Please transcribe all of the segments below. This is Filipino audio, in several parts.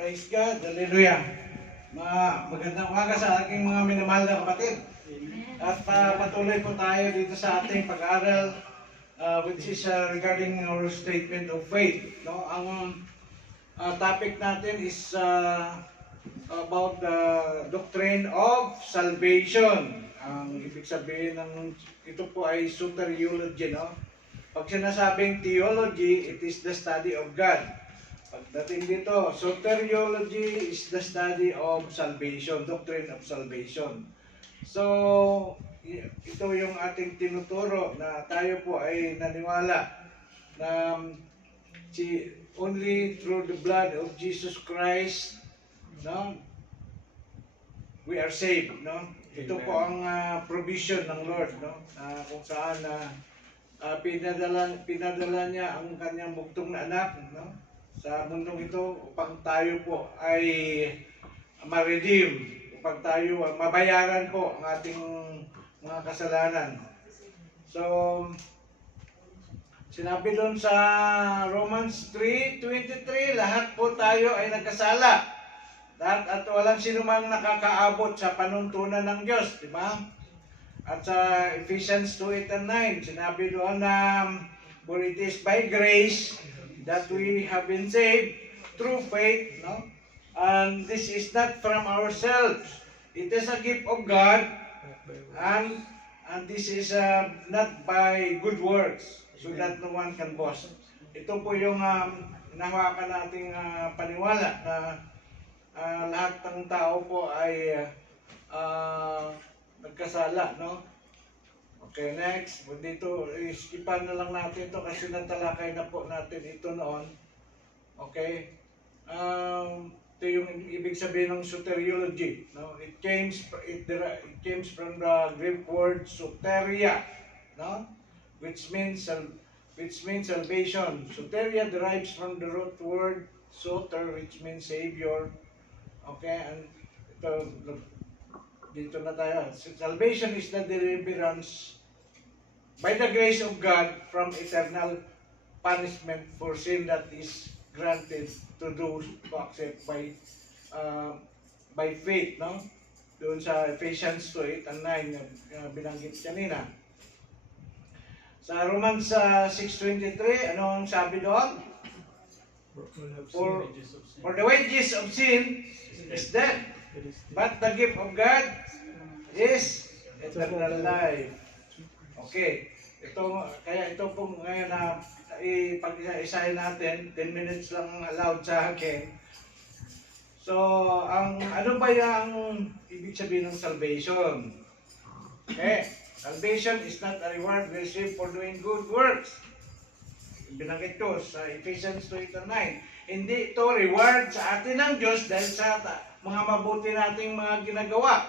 Praise God, hallelujah. Magandang umaga sa aking mga minamahal na kapatid. At patuloy po tayo dito sa ating pag-aaral which is regarding our statement of faith. No? Ang topic natin is about the doctrine of salvation. Ang ibig sabihin ng ito po ay soteriology. No? Pag sinasabing theology, it is the study of God. Pagdating dito, soteriology is the study of salvation, doctrine of salvation. So, ito yung ating tinuturo na tayo po ay naniwala na only through the blood of Jesus Christ, no, we are saved, no? Ito po ang provision ng Lord, no? Kung saan pinadala niya ang kanyang bugtong na anak, no? Sa mundong ito upang tayo po ay ma-redeem, upang tayo mabayaran po ang ating mga kasalanan. So, sinabi doon sa Romans 3:23, lahat po tayo ay nagkasala. At walang sino mang nakakaabot sa panuntunan ng Diyos, di ba? At sa Ephesians 2:8 and 9, sinabi doon na for it is by grace that we have been saved through faith, no? And this is not from ourselves. It is a gift of God, and this is not by good works, so that no one can boast. Ito po yung nahawakan nating paniwala na lahat ng tao po ay nagkasala, no? Okay, next. Dito, skipan na lang natin ito kasi natalakay na po natin ito noon. Okay? Ito yung ibig sabihin ng soteriology. No? It comes from the Greek word soteria, no? Which means salvation. Soteria derives from the root word soter, which means savior. Okay? And ito, dito na tayo. Salvation is the deliverance by the grace of God from eternal punishment for sin that is granted to those who accept by faith, no? Doon sa Ephesians 2:8 and 9 na binanggit kanina. Sa Romans 6:23, ano ang sabi doon? For the wages of sin is death, but the gift of God is eternal life. Okay. Kaya ito po ngayon na ipag-isahin natin, 10 minutes lang allowed sa akin. So, ano ba yung ibig sabihin ng salvation? Okay. Salvation is not a reward received for doing good works. Binanggit ko sa Ephesians 2:8 and 9. Hindi ito reward sa atin ng Diyos dahil sa mga mabuti nating mga ginagawa.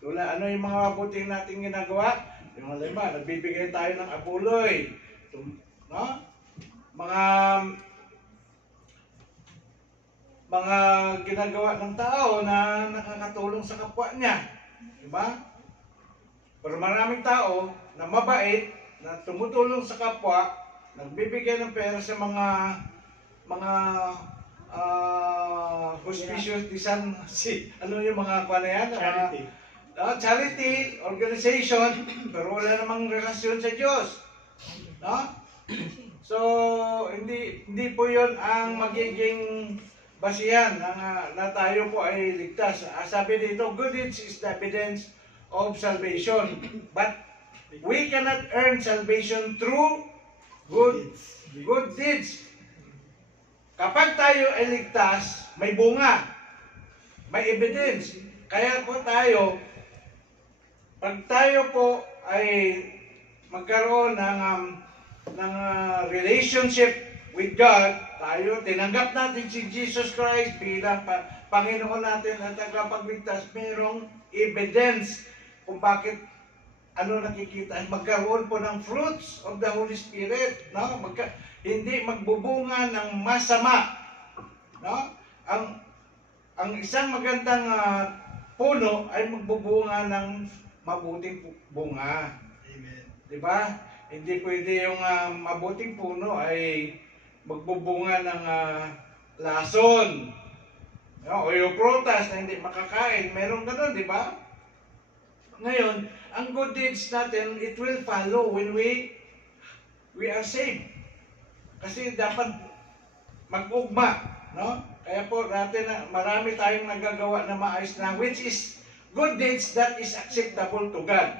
Ano yung mga mabuti nating ginagawa? Yung halimbawa, nagbibigay tayo ng apuloy, no? Mga ginagawa ng tao na nakakatulong sa kapwa niya, di ba? Pero maraming tao na mabait, na tumutulong sa kapwa, nagbibigay ng pera sa mga hospitious ano yung mga kuha na yan? Charity. Charity organization, pero wala namang relasyon sa Diyos. No? So, hindi po yun ang magiging basihan na tayo po ay ligtas. Sabi dito, good deeds is the evidence of salvation. But we cannot earn salvation through good deeds. Kapag tayo ay ligtas, may bunga, may evidence. Kaya po tayo, pag tayo po ay magkaroon ng relationship with God, tinanggap natin si Jesus Christ bilang Panginoon natin at tagapagligtas, mayroong evidence kung bakit nakikita, magkaroon po ng fruits of the Holy Spirit, no? Hindi magbubunga ng masama, no? Ang isang magandang puno ay magbubunga ng mabuting bunga. Amen. Di ba? Hindi pwede yung mabuting puno ay magbubunga ng lason. No? O yung prutas na hindi makakain, meron ganun, di ba? Ngayon, ang good deeds natin, it will follow when we are saved. Kasi dapat mag-ugma, no? Kaya po natin marami tayong nagagawa na maayos na, which is good deeds that is acceptable to God.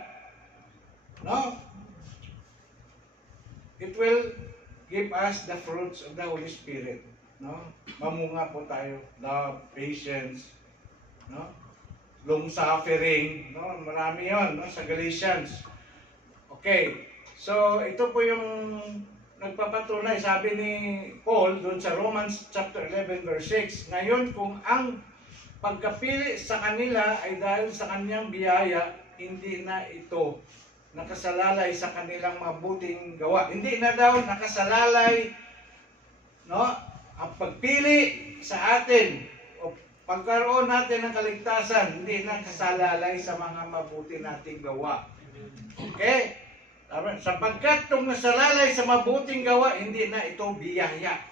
No? It will give us the fruits of the Holy Spirit. No? Mamunga po tayo. Love, patience, no? Long suffering, no? Marami 'yon, no? Sa Galatians. Okay. So, ito po yung nagpapatunay, sabi ni Paul doon sa Romans chapter 11 verse 6. Ngayon, kung ang pagkapili sa kanila ay dahil sa kanyang biyaya, hindi na ito nakasalalay sa kanilang mabuting gawa. Hindi na daw nakasalalay, no? Ang pagpili sa atin o pagkaroon natin ng kaligtasan, hindi na nakasalalay sa mga mabuti nating gawa. Okay? Sapagkat itong nasalalay sa mabuting gawa, hindi na ito biyaya.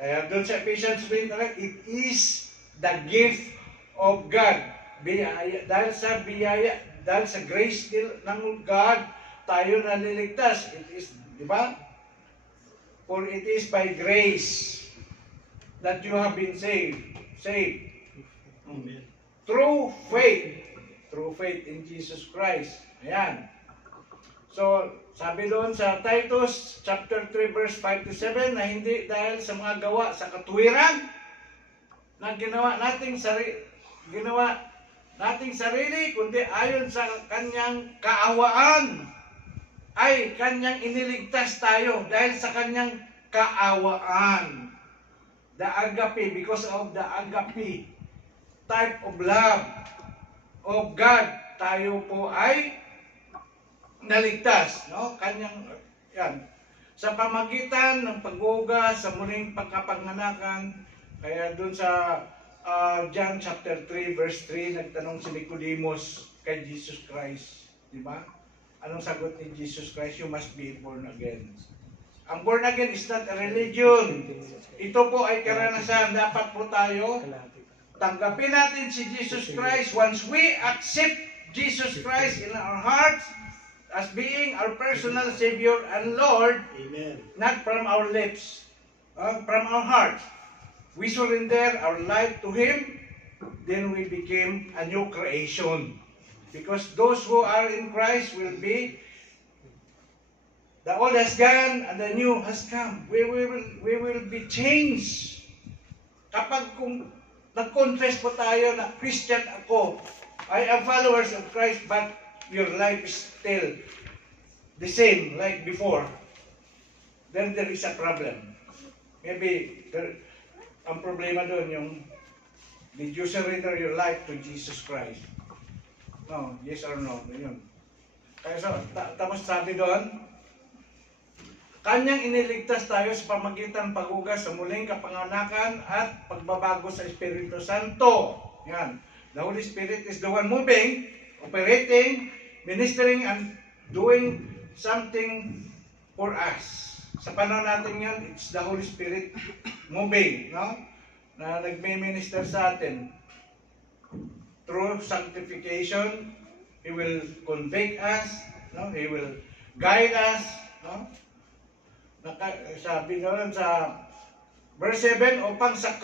Kaya doon sa Ephesians 3, it is the gift of God. Biyaya, dahil sa biyaya, dahil sa grace ng God, tayo naliligtas. It is, di ba? For it is by grace that you have been saved. Through faith. Through faith in Jesus Christ. Ayan. So, sabi doon sa Titus chapter 3 verse 5 to 7 na hindi dahil sa mga gawa sa katuwiran na ginawa nating sarili, kundi ayon sa kanyang kaawaan ay kanyang iniligtas tayo dahil sa kanyang kaawaan. The agape, because of the agape type of love of God, tayo po ay naligtas, no? Kanyang yan. Sa pamagitan ng paghugas sa muling pagkapanganakan, kaya doon sa John chapter 3 verse 3 nagtanong si Nicodemus kay Jesus Christ, di ba? Anong sagot ni Jesus Christ? You must be born again. Ang born again is not a religion. Ito po ay karanasan. Dapat po tayo tanggapin natin si Jesus Christ. Once we accept Jesus Christ in our hearts as being our personal Savior and Lord, amen, not from our lips, from our hearts, we surrender our life to Him, then we became a new creation. Because those who are in Christ will be, the old has gone and the new has come. We will be changed. Kapag kung nag-confess po tayo na Christian ako, I am followers of Christ, but your life is still the same like before, then there is a problem. Maybe ang problema doon yung, did you surrender your life to Jesus Christ? No, yes or no, yun. Kaya tapos sabi doon, kanyang iniligtas tayo sa pamagitan paghugas sa muling kapanganakan at pagbabago sa Espiritu Santo. Yan. The Holy Spirit is the one moving, operating, ministering, and doing something for us. Sa panahon natin yan, it's the Holy Spirit moving, no? Na nagme-minister sa atin. Through sanctification, He will convict us, no? He will guide us, no? Sabi naman sa verse 7, upang sa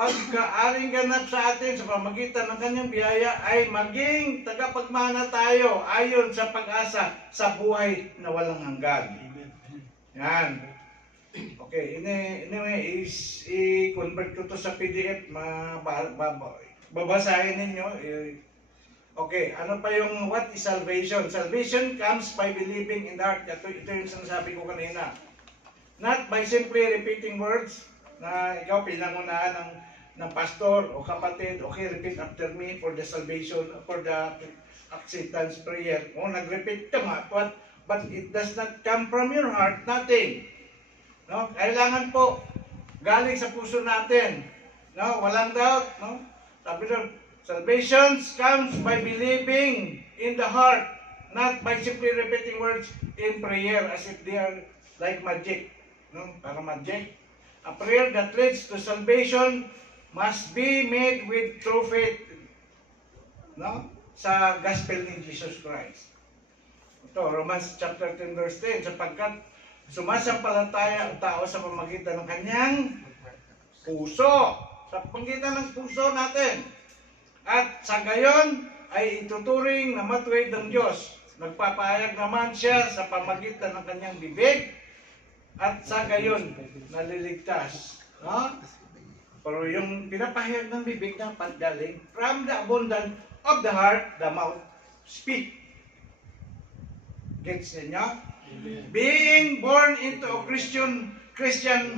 pagkaaring ganap sa atin sa pamagitan ng kanyang biyaya ay maging tagapagmana tayo ayon sa pag-asa sa buhay na walang hanggan. Yan. Okay, anyway, i-convert ko to sa PDF, babasahin ninyo. Okay, ano pa yung what is salvation? Salvation comes by believing in the heart. Ito yung sinasabi ko kanina. Not by simply repeating words na ikaw pinangunahan ng pastor o kapatid, okay, repeat after me for the salvation, for the acceptance prayer. O, nag-repeat ka nga, but it does not come from your heart, nothing. No? Kailangan po galing sa puso natin. No? Walang doubt. No? Sabi doon, salvation comes by believing in the heart, not by simply repeating words in prayer as if they are like magic. No? Para magic. A prayer that leads to salvation must be made with true faith, no? Sa gospel ni Jesus Christ. Ito, Romans chapter 10 verse 10, sapagkat sumasampalataya ang tao sa pamamagitan ng kanyang puso. Sa pamamagitan ng puso natin. At sa gayon ay ituturing na matuwid ng Diyos. Nagpapahayag naman siya sa pamamagitan ng kanyang bibig at sa gayon naliligtas. No? Pero yung pinapahayag ng bibig dapat galing from the abundance of the heart, the mouth speak. Gets niyo? Being born into a Christian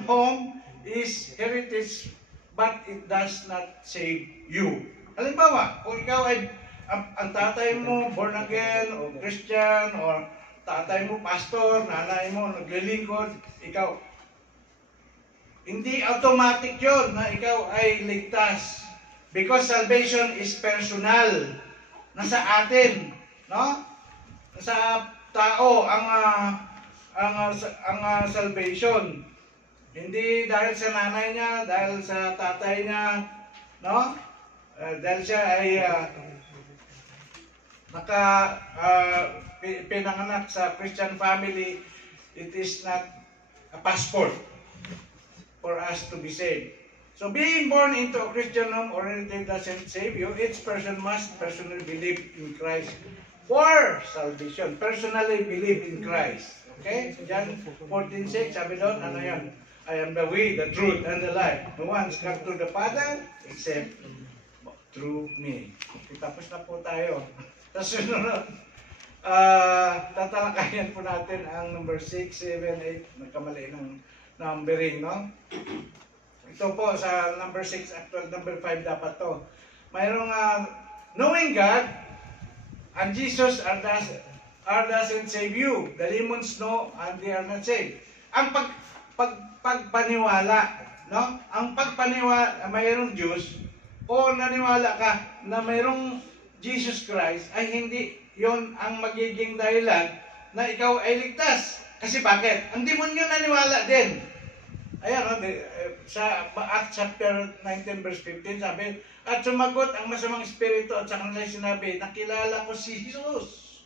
home is heritage, but it does not save you. Halimbawa, kung ikaw ay ang tatay mo born again o Christian or tatay mo pastor, nanay mo naglilingkod, ikaw hindi automatic 'yon na ikaw ay ligtas, because salvation is personal. Nasa atin, no? Nasa tao ang salvation. Hindi dahil sa nanay niya, dahil sa tatay niya, no? Dahil siya ay pinanganak sa Christian family, it is not a passport for us to be saved. So being born into a Christian home or heritage doesn't save you. Each person must personally believe in Christ for salvation. Personally believe in Christ. Okay? John 14:6, sabi doon, ano yan? I am the way, the truth, and the life. No one's come to the Father except through me. Okay, tapos na po tayo. Tapos sunod, tatalakayan po natin ang number 6, 7, 8. Nagkamali ng numbering, no? Ito po sa number 6, actual number 5 dapat to. Mayroong knowing God and Jesus doesn't save you. The demons know and they are not saved. Ang pagpaniwala, no? Ang pagpaniwala, mayroong Diyos o naniwala ka na mayroong Jesus Christ, ay hindi yon ang magiging dahilan na ikaw ay ligtas. Kasi bakit? Ang demonyo naniwala din. Ayan, sa Acts chapter 19 verse 15 sabi, at sumagot ang masamang espiritu at sa kanila sinabi, nakilala ko si Jesus.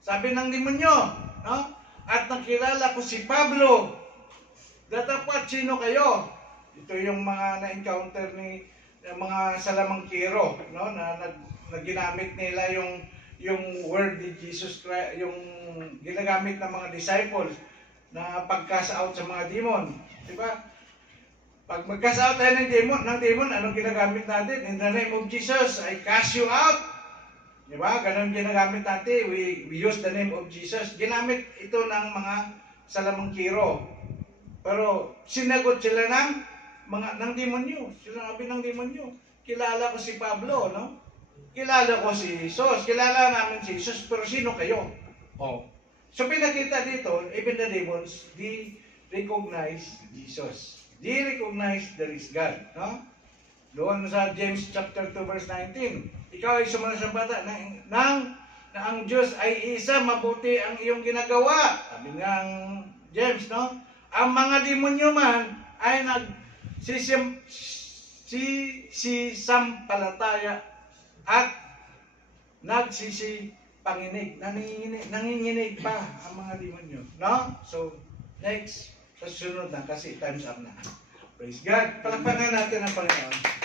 Sabi ng demonyo, no? At nakilala ko si Pablo. Datapwat, sino kayo? Ito yung mga na-encounter ni mga salamangkiro, no? Na ginamit nila yung word ni Jesus Christ, yung ginagamit ng mga disciples na pagkasa-out sa mga demon. Diba? Pag magkasa-out tayo ng demon, anong ginagamit natin? In the name of Jesus, I cast you out. Diba? Ganun ginagamit natin. We use the name of Jesus. Ginamit ito ng mga salamangkiro. Pero sinagot sila ng demonyo. Sinabi ng demonyo, kilala ko si Pablo, no? Kilala ko si Jesus. Kilala namin si Jesus, pero sino kayo? Oh. So pinakita dito, even the demons, they recognize Jesus. They recognize there is God, no? Doon sa James chapter 2 verse 19, ikaw ay sumasampata na ang Diyos ay isa, mabuti ang iyong ginagawa. Sabi ng James, no? Ang mga demonyo man ay nagsisampalataya at nagsisipanginig. Nanginginig pa ang mga demonyo. No? So, next. Sa sunod na kasi time's up na. Praise God. Palakpakan natin ang Panginoon.